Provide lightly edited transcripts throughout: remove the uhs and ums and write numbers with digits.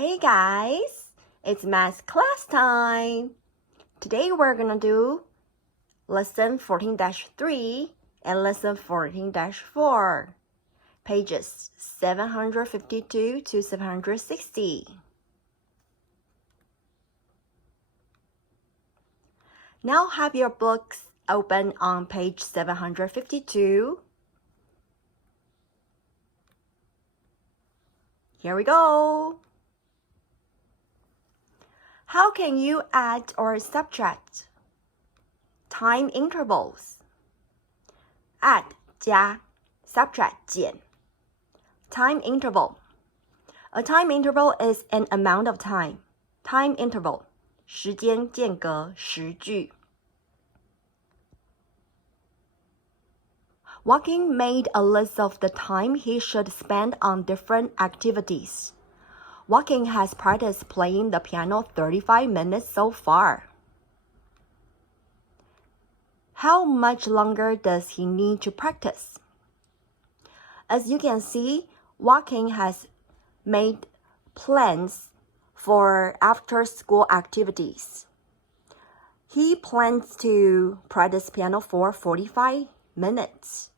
Hey guys, it's math class time. Today we're gonna do lesson 14-3 and lesson 14-4, pages 752 to 760. Now have your books open on page 752. Here we go. How can you add or subtract time intervals? Add 加 subtract 减 Time interval. A time interval is an amount of time. Time interval 时间间隔时距。Joaquin made a list of the time he should spend on different activities. Joaquin has practiced playing the piano 35 minutes so far. How much longer does he need to practice? As you can see, Joaquin has made plans for after-school activities. He plans to practice piano for 45 minutes.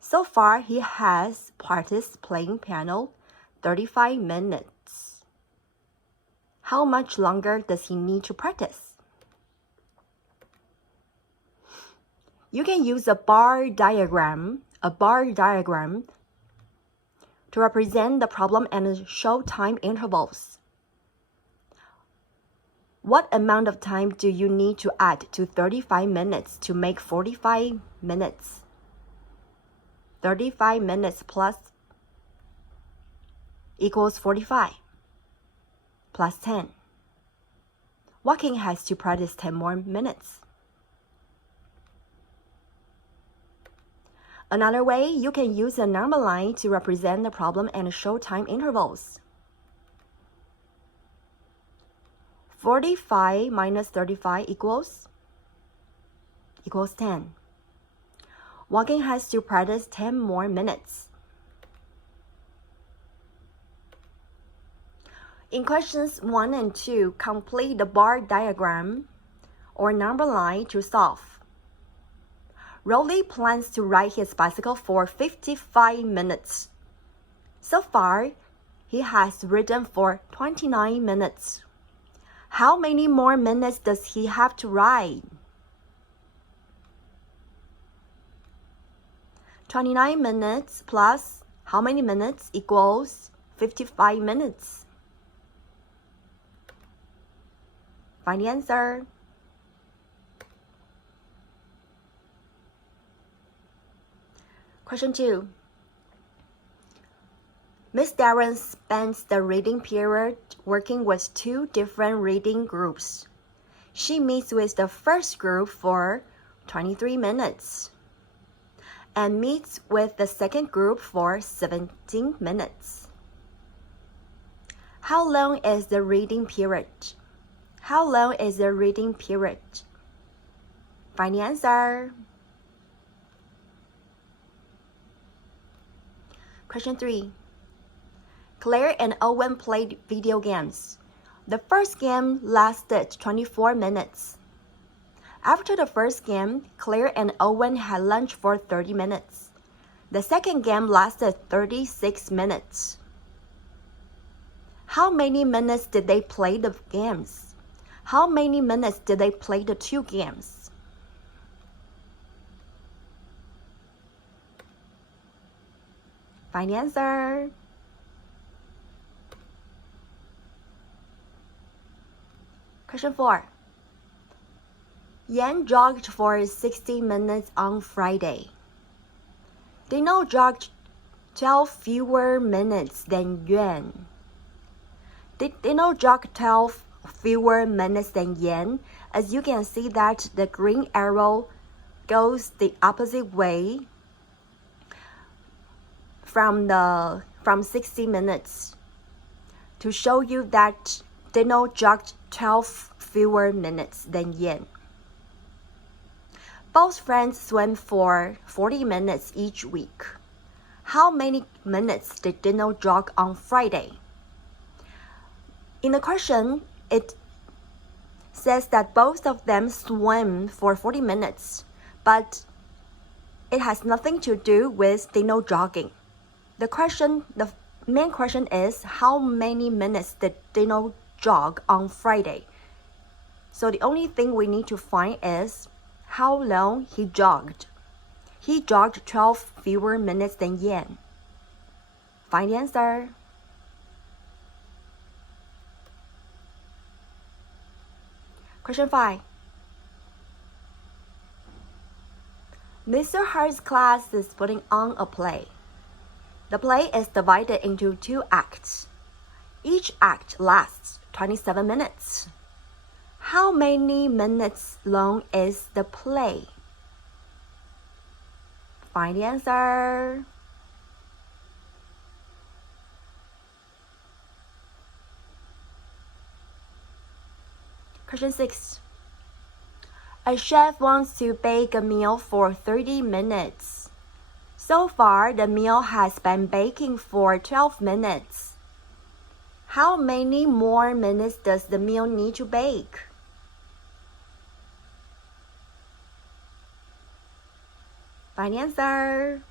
So far, he has practiced playing piano 35 minutes. How much longer does he need to practice? You can use a bar diagram to represent the problem and show time intervals. What amount of time do you need to add to 35 minutes to make 45 minutes? 35 minutes plus equals 45 plus 10. Joaquin has to practice 10 more minutes. Another way, you can use a number line to represent the problem and show time intervals. 45 minus 35 equals 10. Joaquin has to practice 10 more minutes. In questions 1 and 2, complete the bar diagram or number line to solve. Rolly plans to ride his bicycle for 55 minutes. So far, he has ridden for 29 minutes. How many more minutes does he have to ride? 29 minutes plus how many minutes equals 55 minutes? Find the answer. Question 2. Miss Darren spends the reading period working with 2 different reading groups. She meets with the first group for 23 minutes and meets with the second group for 17 minutes. How long is the reading period? How long is the reading period? Find the answer. Question 3. Claire and Owen played video games. The first game lasted 24 minutes. After the first game, Claire and Owen had lunch for 30 minutes. The second game lasted 36 minutes. How many minutes did they play the games? How many minutes did they play the 2 games? Find the answer. Question 4. Yan jogged for 60 minutes on Friday. Dino jogged 12 fewer minutes than Yuan. Did Dino jog 12 fewer minutes than Yan? As you can see that the green arrow goes the opposite way from 60 minutes to show you that Dino jogged 12 fewer minutes than Yan. Both friends swim for 40 minutes each week. How many minutes did Dino jog on Friday? In the question, it says that both of them swim for 40 minutes, but it has nothing to do with Dino jogging. The main question is, how many minutes did Dino jog on Friday? So the only thing we need to find is how long he jogged. He jogged 12 fewer minutes than Yan. Find the answer. Question 5. Mr. Hart's class is putting on a play. The play is divided into 2 acts. Each act lasts 27 minutes. How many minutes long is the play? Find the answer. Question 6. A chef wants to bake a meal for 30 minutes. So far, the meal has been baking for 12 minutes. How many more minutes does the meal need to bake? Find the answer.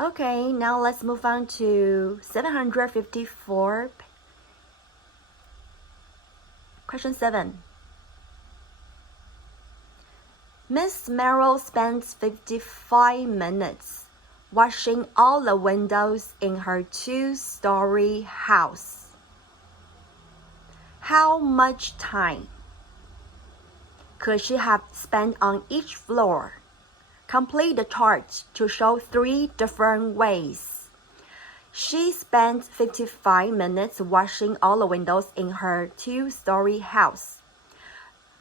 Okay, now let's move on to 754. Question 7. Miss Merrill spends 55 minutes washing all the windows in her 2-story house. How much time could she have spent on each floor? Complete the chart to show 3 different ways. She spent 55 minutes washing all the windows in her 2-story house.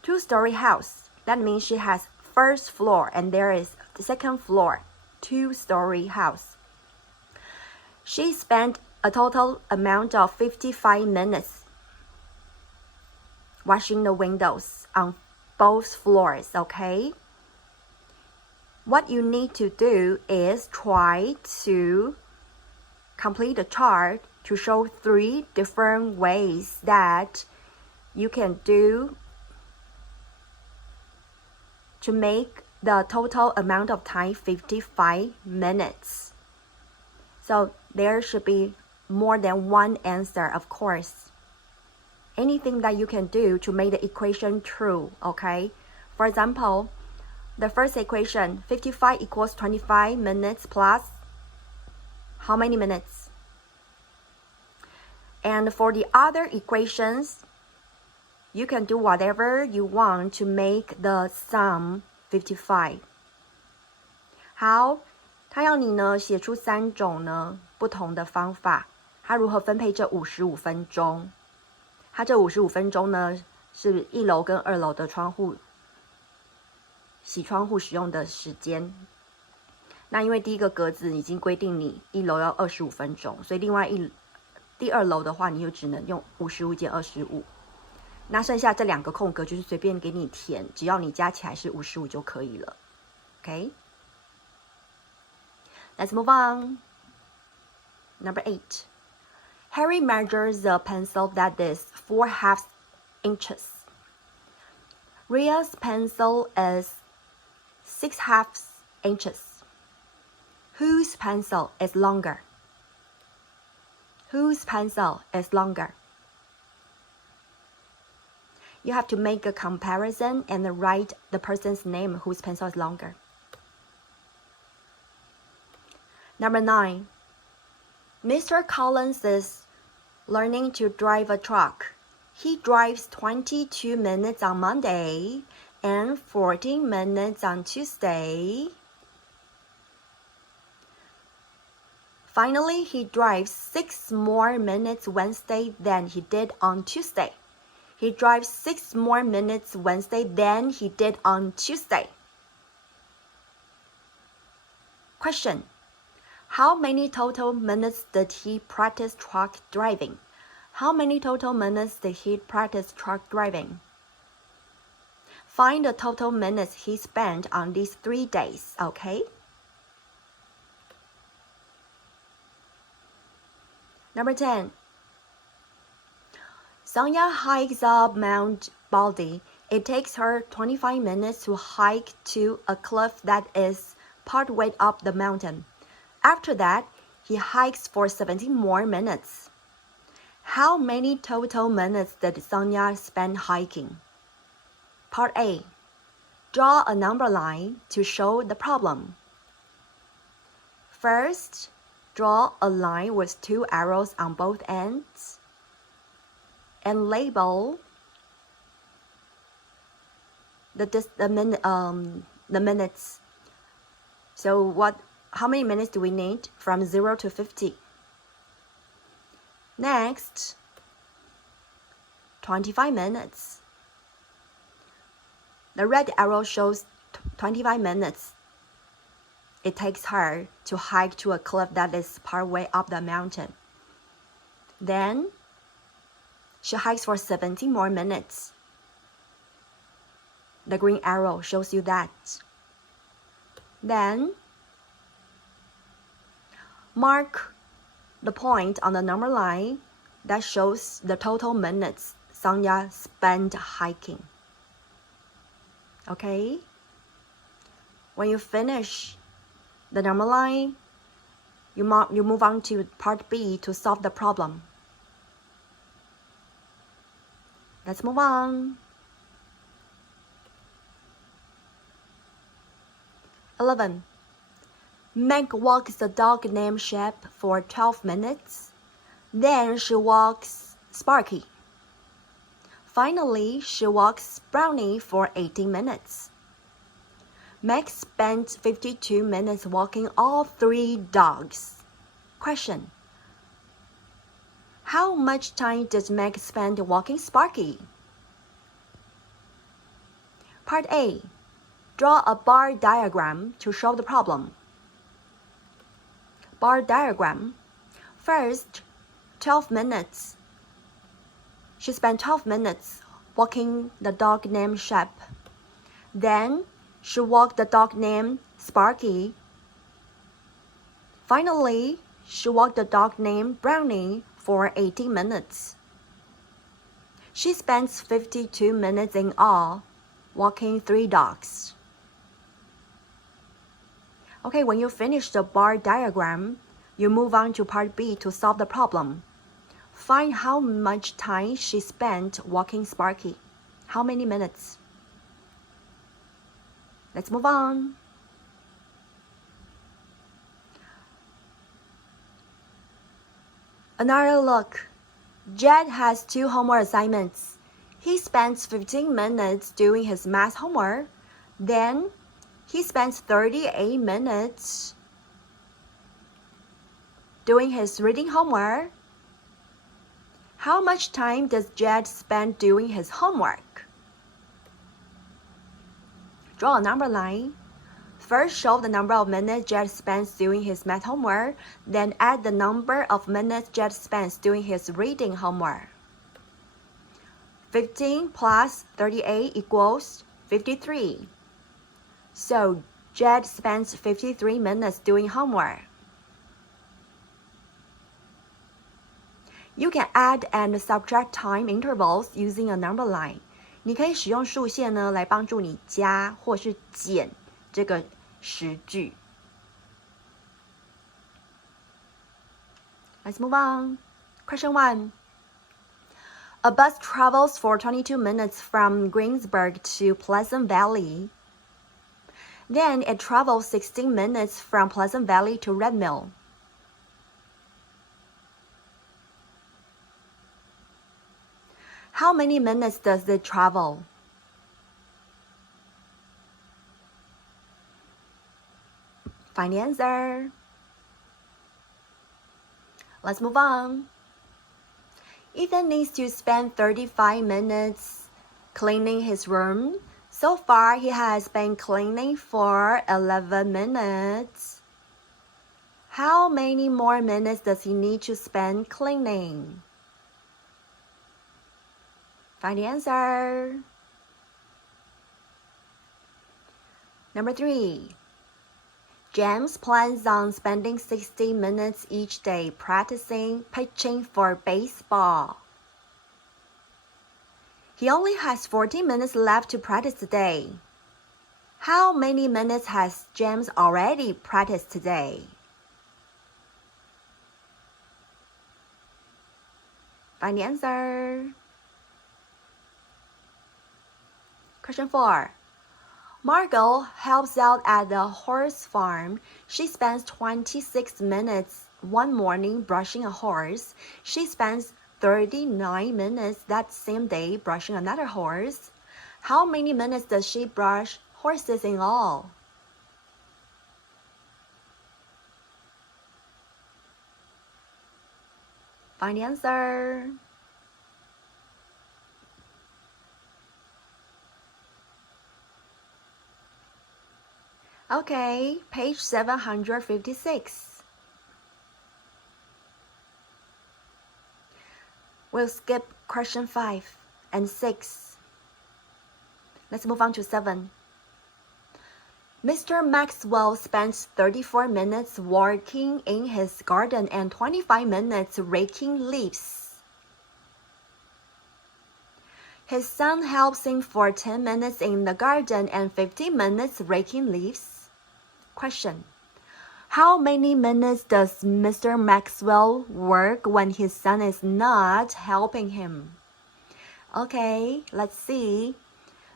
2-story house, that means she has first floor and there is the second floor, 2-story house. She spent a total amount of 55 minutes washing the windows on both floors, okay? What you need to do is try to complete the chart to show 3 different ways that you can do to make the total amount of time 55 minutes. So there should be more than one answer, of course. Anything that you can do to make the equation true, okay? For example, the first equation, 55 equals 25 minutes plus how many minutes? And for the other equations, you can do whatever you want to make the sum 55. 好，他要你呢写出3种呢不同的方法，他如何分配这55分钟？他这55分钟呢是1楼跟2楼的窗户洗窗户使用的时间。那因为第一个格子已经规定你1楼要25分钟，所以第2楼的话你就只能用55减25。那剩下这2个空格就是随便给你填，只要你加起来是55就可以了。Okay? Let's move on. Number 8. Harry measures a pencil that is 4/2 inches. Ria's pencil is 6/2 inches. Whose pencil is longer? Whose pencil is longer? You have to make a comparison and write the person's name whose pencil is longer. Number 9. Mr. Collins is learning to drive a truck. He drives 22 minutes on Monday and 14 minutes on Tuesday. Finally, he drives 6 more minutes Wednesday than he did on Tuesday. He drives 6 more minutes Wednesday than he did on Tuesday. Question. How many total minutes did he practice truck driving? How many total minutes did he practice truck driving? Find the total minutes he spent on these 3 days, okay? Number 10. Sonia hikes up Mount Baldy. It takes her 25 minutes to hike to a cliff that is partway up the mountain. After that, he hikes for 17 more minutes. How many total minutes did Sonia spend hiking? Part A. Draw a number line to show the problem. First, draw a line with 2 arrows on both ends and label the minutes. So how many minutes do we need from 0 to 50? Next, 25 minutes. The red arrow shows 25 minutes it takes her to hike to a cliff that is partway up the mountain. Then, she hikes for 17 more minutes. The green arrow shows you that. Then, mark the point on the number line that shows the total minutes Sonia spent hiking. Okay? When you finish the number line, you move on to part B to solve the problem. Let's move on. 11. Meg walks the dog named Shep for 12 minutes. Then she walks Sparky. Finally, she walks Brownie for 18 minutes. Meg spent 52 minutes walking all 3 dogs. Question. How much time did Meg spend walking Sparky? Part A. Draw a bar diagram to show the problem. Bar diagram. First, 12 minutes. She spent 12 minutes walking the dog named Shep. Then, she walked the dog named Sparky. Finally, she walked the dog named Brownie for 18 minutes. She spends 52 minutes in all, walking 3 dogs. Okay, when you finish the bar diagram, you move on to part B to solve the problem. Find how much time she spent walking Sparky. How many minutes? Let's move on. Another look. Jed has 2 homework assignments. He spends 15 minutes doing his math homework. Then, he spends 38 minutes doing his reading homework. How much time does Jed spend doing his homework? Draw a number line. First, show the number of minutes Jed spends doing his math homework, then add the number of minutes Jed spends doing his reading homework. 15 plus 38 equals 53. So, Jed spends 53 minutes doing homework. You can add and subtract time intervals using a number line. 你可以使用数线呢来帮助你加或是减这个时距。Let's move on. Question 1. A bus travels for 22 minutes from Greensburg to Pleasant Valley. Then it travels 16 minutes from Pleasant Valley to Red Mill. How many minutes does it travel? Find the answer. Let's move on. Ethan needs to spend 35 minutes cleaning his room. So far, he has been cleaning for 11 minutes. How many more minutes does he need to spend cleaning? Find the answer. Number 3. James plans on spending 60 minutes each day practicing pitching for baseball. He only has 14 minutes left to practice today. How many minutes has James already practiced today? Find the answer. Question 4. Margot helps out at the horse farm. She spends 26 minutes one morning brushing a horse. She spends 39 minutes that same day brushing another horse. How many minutes does she brush horses in all? Find the answer. Okay, page 756. We'll skip question 5 and 6. Let's move on to 7. Mr. Maxwell spends 34 minutes working in his garden and 25 minutes raking leaves. His son helps him for 10 minutes in the garden and 15 minutes raking leaves. Question. How many minutes does Mr. Maxwell work when his son is not helping him? Okay, let's see.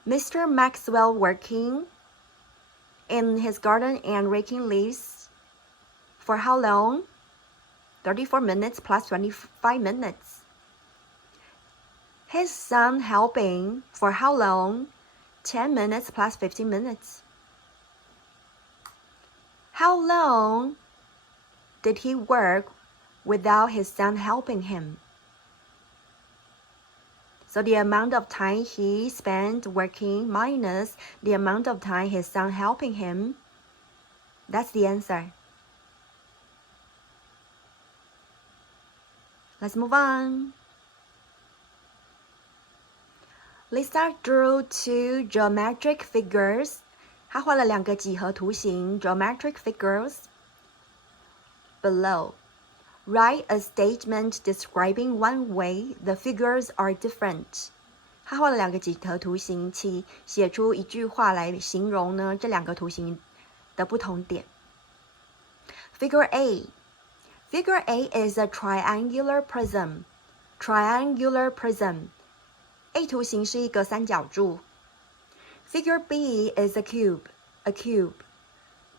Mr. Maxwell working in his garden and raking leaves for how long? 34 minutes plus 25 minutes. His son helping for how long? 10 minutes plus 15 minutes. How long did he work without his son helping him? So the amount of time he spent working minus the amount of time his son helping him, that's the answer. Let's move on. Lisa drew 2 geometric figures. 她画了2个几何图形 geometric figures. Below, write a statement describing one way the figures are different. 她画了2个几何图形，请写出一句话来形容呢这2个图形的不同点。Figure A. Figure A is a triangular prism. Triangular prism. A 图形是一个三角柱。Figure B is a cube. A cube.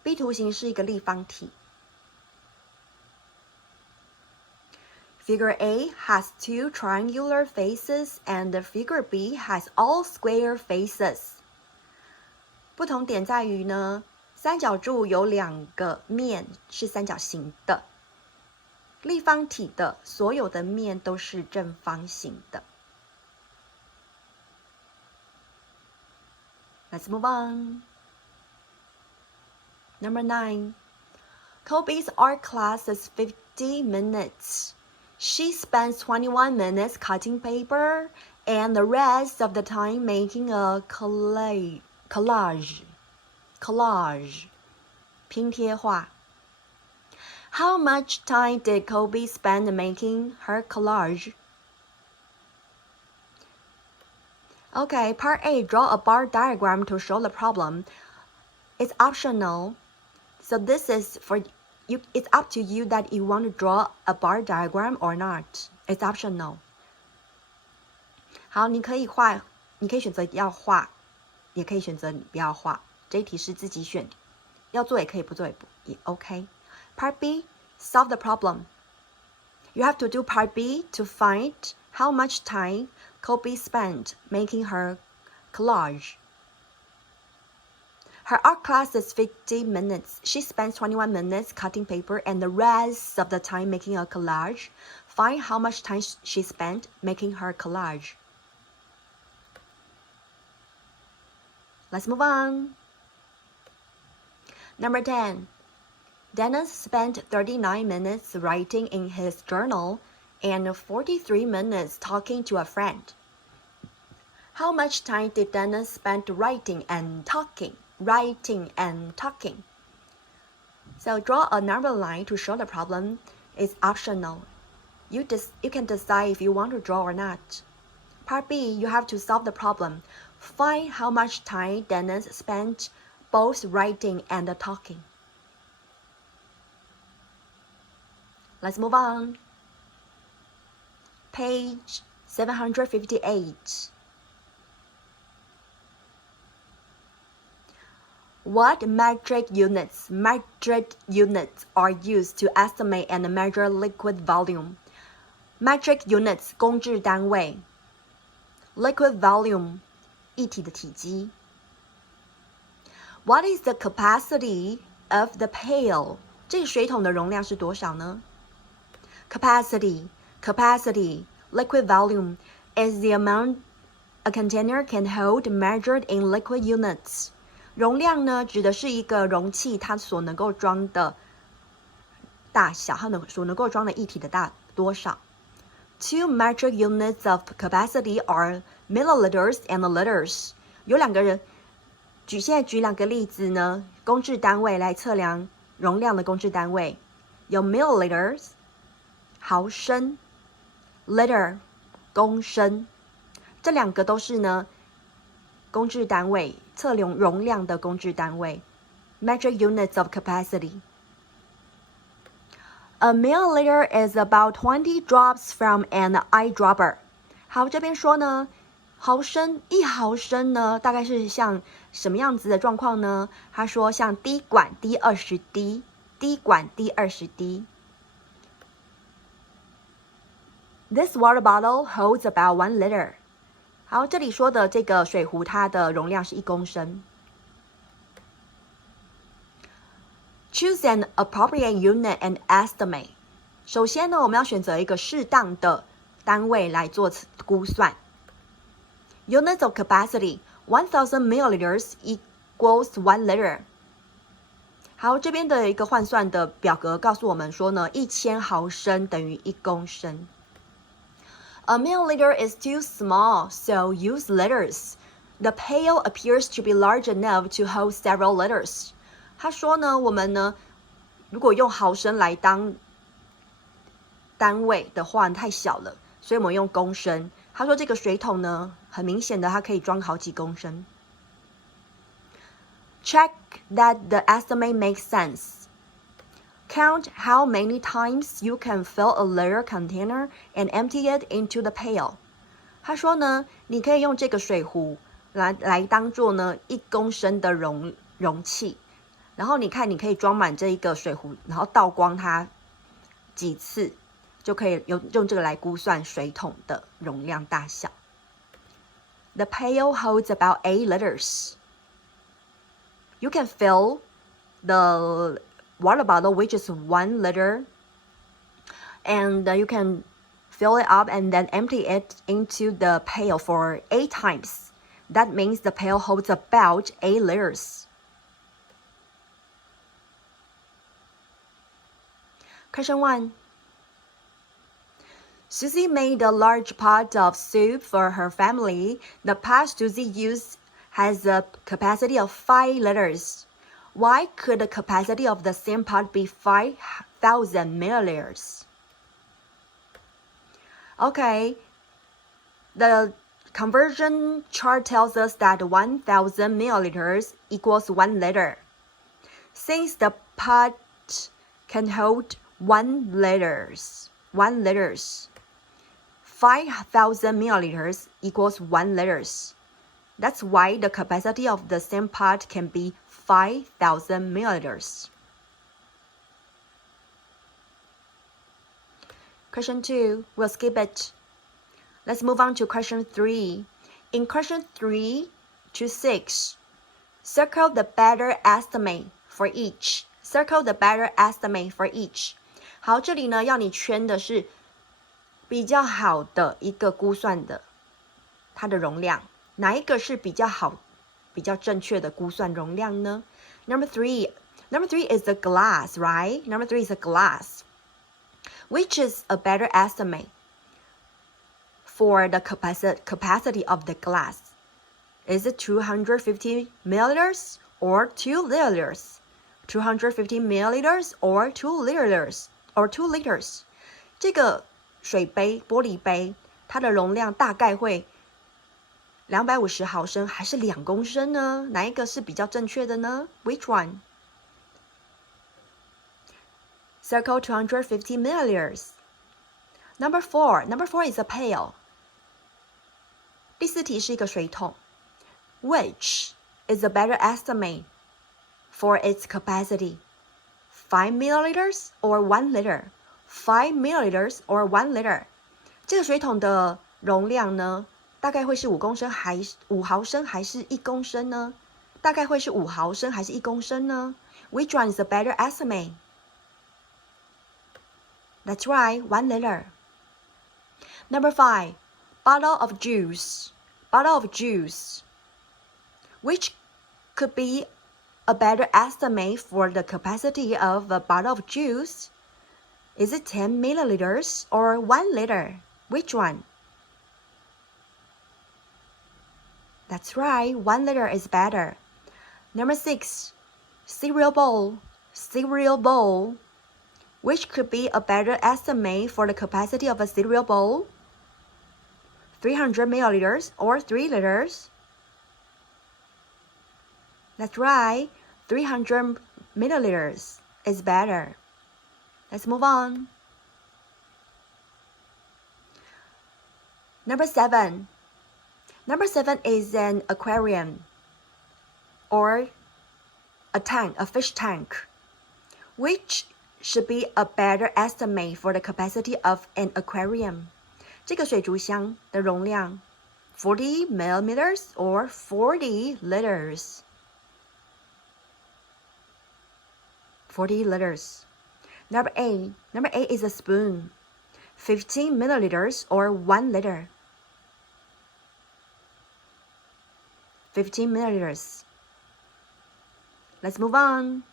B 图形是一个立方体。Figure A has 2 triangular faces and figure B has all square faces. 不同点在于呢，三角柱有2个面是三角形的，立方体的所有的面都是正方形的。Let's move on. Number 9. Kobe's art class is 50 minutes. She spends 21 minutes cutting paper and the rest of the time making a collage. Collage. 拼贴画。How much time did Kobe spend making her collage? Okay, part A, draw a bar diagram to show the problem. It's optional. So this is for you. It's up to you that you want to draw a bar diagram or not. It's optional. 好，你可以选择要画，也可以选择你不要画。这一题是自己选，要做也可以，不做也 OK. Part B, solve the problem. You have to do part B to find how much time Kobe spent making her collage. Her art class is 50 minutes. She spends 21 minutes cutting paper and the rest of the time making a collage. Find how much time she spent making her collage. Let's move on. Number 10. Dennis spent 39 minutes writing in his journal and 43 minutes talking to a friend. How much time did Dennis spend writing and talking? Writing and talking. So draw a number line to show the problem is optional. You can decide if you want to draw or not. Part B, you have to solve the problem. Find how much time Dennis spent both writing and talking. Let's move on. Page 758. What metric units are used to estimate and measure liquid volume? Metric units 公制单位 Liquid volume 液体的体积 What is the capacity of the pail? 这个水桶的容量是多少呢？ Capacity, liquid volume is the amount a container can hold measured in liquid units. 容量呢，指的是一个容器它所能够装的大小，它所能够装的液体的多少。Two metric units of capacity are milliliters and liters. 有两个人现在举两个例子呢，公制单位来测量容量的公制单位有 milliliters 毫升 liter 公升，这两个都是呢公制单位测量容量的公制单位 metric units of capacity. A milliliter is about 20 drops from an eyedropper. 好，这边说呢毫升1毫升呢大概是像什么样子的状况呢？他说像滴管滴20滴，滴管滴20滴。This water bottle holds about 1 liter. 好，这里说的这个水壶它的容量是1公升。Choose an appropriate unit and estimate. 首先呢，我们要选择一个适当的单位来做估算。Units of capacity, 1000 milliliters equals 1 liter. 好，这边的一个换算的表格告诉我们说呢，1000毫升等于1公升。A milliliter is too small, so use liters. The pail appears to be large enough to hold several liters. 他说呢，我们呢，如果用毫升来当单位的话，太小了，所以我们用公升。他说这个水桶呢，很明显的，它可以装好几公升。Check that the estimate makes sense. Count how many times you can fill a liter container and empty it into the pail. 他说呢，你可以用这个水壶来当做呢1公升的容器。然后你看，你可以装满这一个水壶，然后倒光它几次，就可以用这个来估算水桶的容量大小。The pail holds about 8 liters. You can fill the water bottle, which is 1 liter, and you can fill it up and then empty it into the pail for 8 times. That means the pail holds about 8 liters. Question 1. Susie made a large pot of soup for her family. The pot Susie used has a capacity of 5 liters. Why could the capacity of the same pot be 5,000 milliliters? Okay, the conversion chart tells us that 1,000 milliliters equals 1 liter. Since the pot can hold 1 liters, 5,000 milliliters equals 1 liters. That's why the capacity of the same pot can be 5,000 milliliters. Question 2, we'll skip it. Let's move on to question 3. In question 3 to 6, circle the better estimate for each. Circle the better estimate for each. 好，这里呢要你圈的是比较好的一个估算的它的容量，哪一个是比较好、比较正确的估算容量呢？ Number three is the glass, right? Number 3 is a glass. Which is a better estimate for the capacity of the glass? Is it 250 milliliters or 2 liters? 250 milliliters or 2 liters。这个水杯玻璃杯它的容量大概会250毫升还是2公升呢？哪一个是比较正确的呢？ Which one? Circle 250 milliliters. Number 4 is a pail. 第4题是一个水桶。Which is a better estimate for its capacity? 5 milliliters or 1 liter? 5 milliliters or 1 liter? 这个水桶的容量呢，大概会是5毫升还是1公升呢？大概会是5毫升还是1公升呢？ Which one is a better estimate? That's right, 1 liter. Number 5, bottle of juice. Which could be a better estimate for the capacity of a bottle of juice? Is it 10 milliliters or 1 liter? Which one? That's right, 1 liter is better. Number 6, cereal bowl. Which could be a better estimate for the capacity of a cereal bowl? 300 milliliters or 3 liters? That's right, 300 milliliters is better. Let's move on. Number 7 is an aquarium or a fish tank. Which should be a better estimate for the capacity of an aquarium? 这个水族箱的容量40 millimeters or 40 liters? 40 liters. Number 8 is a spoon. 15 milliliters or 1 liter? 15 milliliters. Let's move on.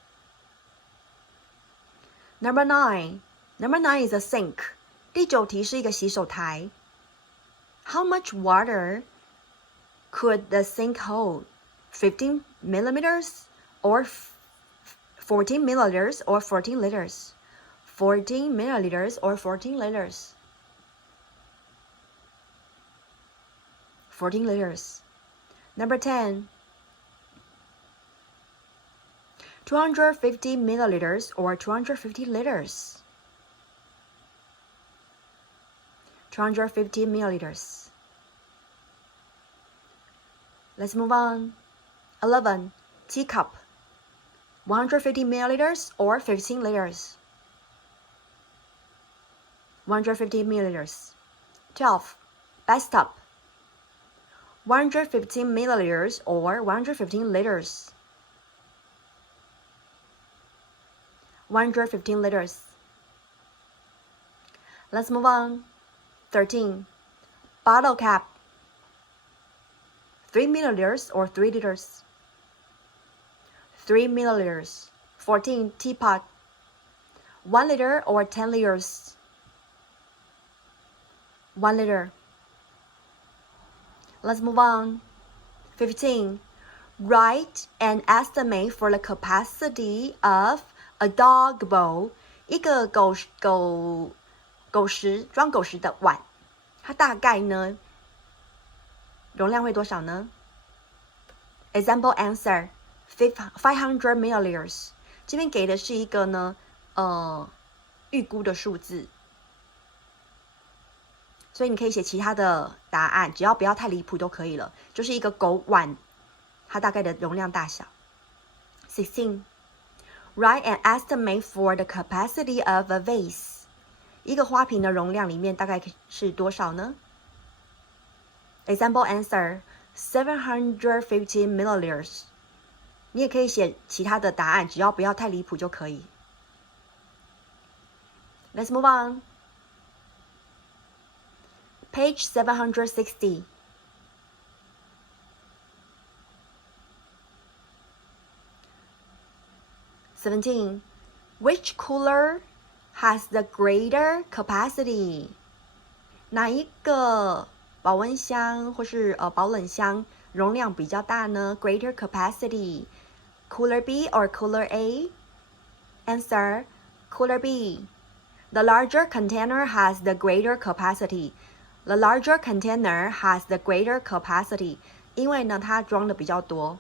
Number 9 is a sink. 第9题是一个洗手台。How much water could the sink hold? 15 millimeters or 14 milliliters or 14 liters? 14 milliliters or 14 liters? 14 liters. Number 10, 250 milliliters or 250 liters? 250 milliliters. Let's move on. 11, teacup. 150 milliliters or 15 liters? 150 milliliters. 12, bathtub. 115 milliliters or 115 liters? 115 liters. Let's move on. 13, bottle cap. 3 milliliters or 3 liters? 3 milliliters. 14, teapot. 1 liter or 10 liters? 1 liter. Let's move on. 15, write an estimate for the capacity of a dog bowl. 一个装狗食的碗，它大概呢容量会多少呢？ Example answer 500 milliliters。这边给的是一个呢预估的数字，所以你可以写其他的答案，只要不要太离谱都可以了。就是一个狗碗，它大概的容量大小。16, write an estimate for the capacity of a vase. 一个花瓶的容量里面大概是多少呢？ Example answer 750 milliliters。你也可以写其他的答案，只要不要太离谱就可以。Let's move on. Page 760. Which cooler has the greater capacity? 哪一个保温箱或是保冷箱容量比较大呢？ Greater capacity. Cooler B or Cooler A? Answer, cooler B. The larger container has the greater capacity. The larger container has the greater capacity. 因为呢，它装的比较多，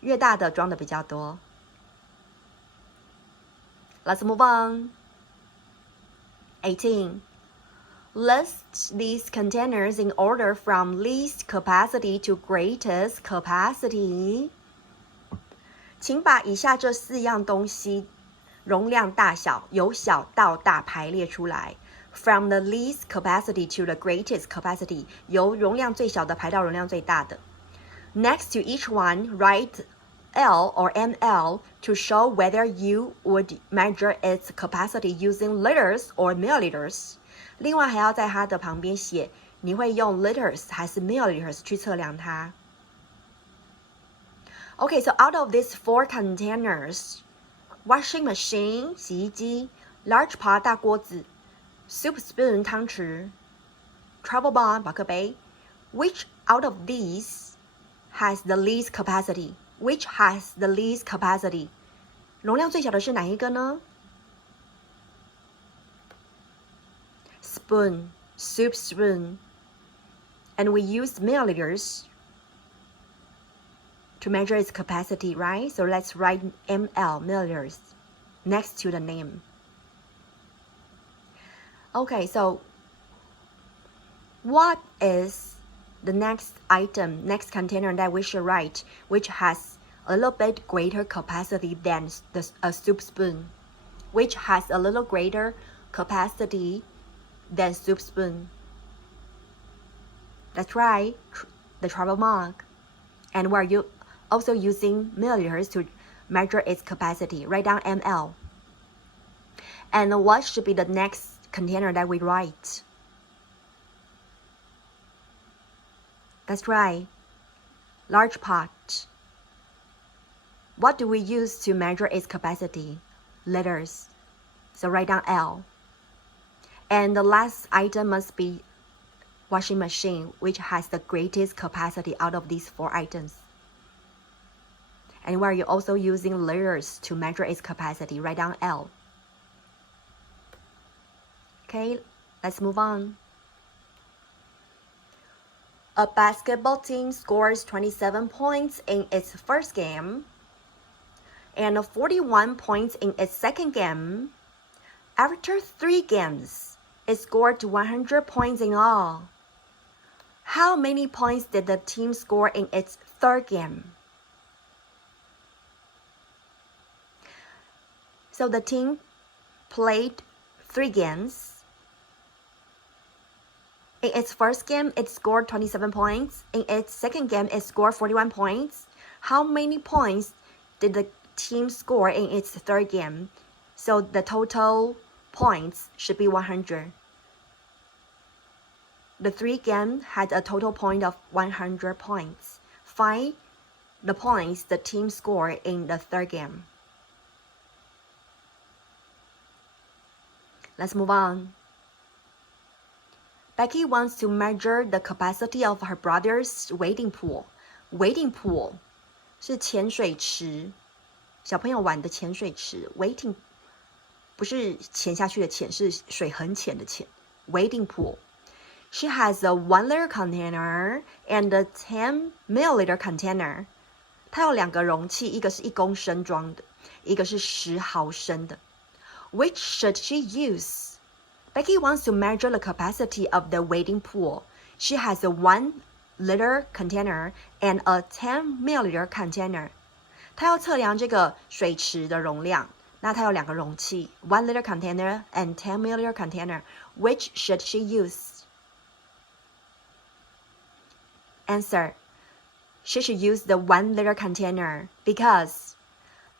越大的装的比较多。Let's move on. 18. List these containers in order from least capacity to greatest capacity. 请把以下这4样东西容量大小由小到大排列出来。From the least capacity to the greatest capacity. 由容量最小的排到容量最大的。Next to each one, write L or ml to show whether you would measure its capacity using liters or milliliters. 另外还要在它的旁边写你会用 liters 还是 milliliters 去测量它。Okay, so out of these 4 containers, washing machine 洗衣机 large pot 大锅子 soup spoon 汤匙 travel bag 保克杯 which out of these has the least capacity? Which has the least capacity? 容量最小的是哪一个呢？ Spoon, soup spoon. And we use milliliters to measure its capacity, right? So let's write ml, milliliters, next to the name. Okay, so what is the next item, next container that we should write, which has a little bit greater capacity than a soup spoon, which has a little greater capacity than soup spoon? That's right, the travel mug. And we're also using milliliters to measure its capacity. Write down ml. And what should be the next container that we write? That's right, large pot. What do we use to measure its capacity? Liters. So write down L. And the last item must be washing machine, which has the greatest capacity out of these 4 items. And where you're also using liters to measure its capacity, write down L. Okay, let's move on. A basketball team scores 27 points in its first game and 41 points in its second game. After 3 games, it scored 100 points in all. How many points did the team score in its third game? So the team played 3 games. In its first game, it scored 27 points. In its second game, it scored 41 points. How many points did the team score in its third game? So the total points should be 100. The 3 games had a total point of 100 points. Find the points the team scored in the third game. Let's move on. Becky wants to measure the capacity of her brother's wading pool. Wading pool 是潜水池，小朋友玩的潜水池。Wading 不是潜下去的潜，是水很浅的浅。Wading pool. She has a 1-liter container and a 10 milliliter container. 她有2个容器，一个是1公升装的，一个是10毫升的。Which should she use? Becky wants to measure the capacity of the wading pool. She has a 1-liter container and a 10 milliliter container. 她要测量这个水池的容量，那她有2个容器 1-liter container and 10 milliliter container. Which should she use? Answer. She should use the 1-liter container because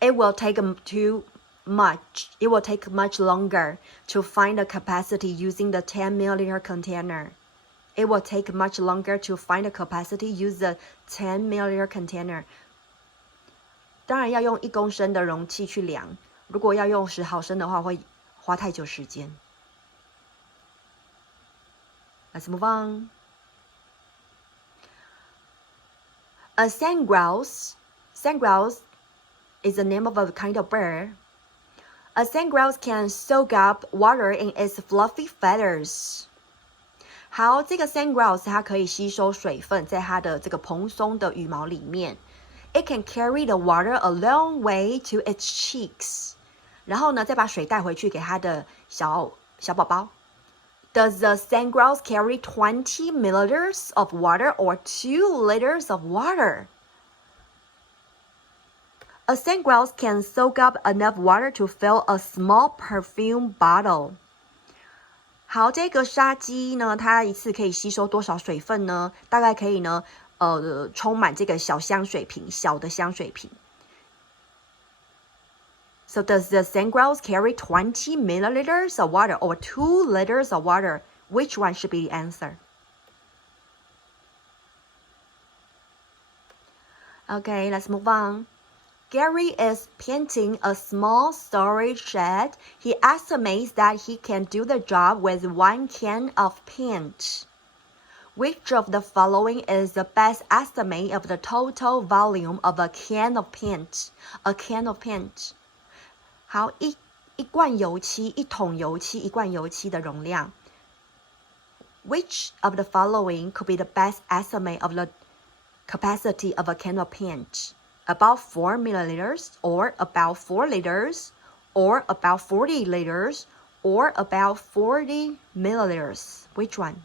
it will take much longer to find the capacity using the 10 milliliter container. It will take much longer to find the capacity use the 10 milliliter container. 当然要用1公升的容器去量，如果要用10毫升的话，会花太久时间。Let's move on. A sand grouse is the name of a kind of bird. A sandgrouse can soak up water in its fluffy feathers. 好，这个 sandgrouse 它可以吸收水分，在它的这个蓬松的羽毛里面。It can carry the water a long way to its cheeks. 然后呢，再把水带回去给它的小宝宝。Does the sandgrouse carry 20 milliliters of water or 2 liters of water? A sandgrouse can soak up enough water to fill a small perfume bottle. 好，这个沙鸡呢，它一次可以吸收多少水分呢？大概可以呢，充满这个小香水瓶，小的香水瓶。So does the sandgrouse carry 20 milliliters of water or 2 liters of water? Which one should be the answer? Okay, let's move on. Gary is painting a small storage shed. He estimates that he can do the job with 1 can of paint. Which of the following is the best estimate of the total volume of a can of paint? A can of paint. 好，一罐油漆，一桶油漆，一罐油漆的容量。Which of the following could be the best estimate of the capacity of a can of paint? About 4 milliliters, or about 4 liters, or about 40 liters, or about 40 milliliters. Which one?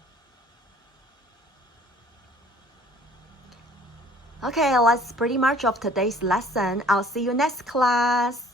Okay, that's pretty much of today's lesson. I'll see you next class.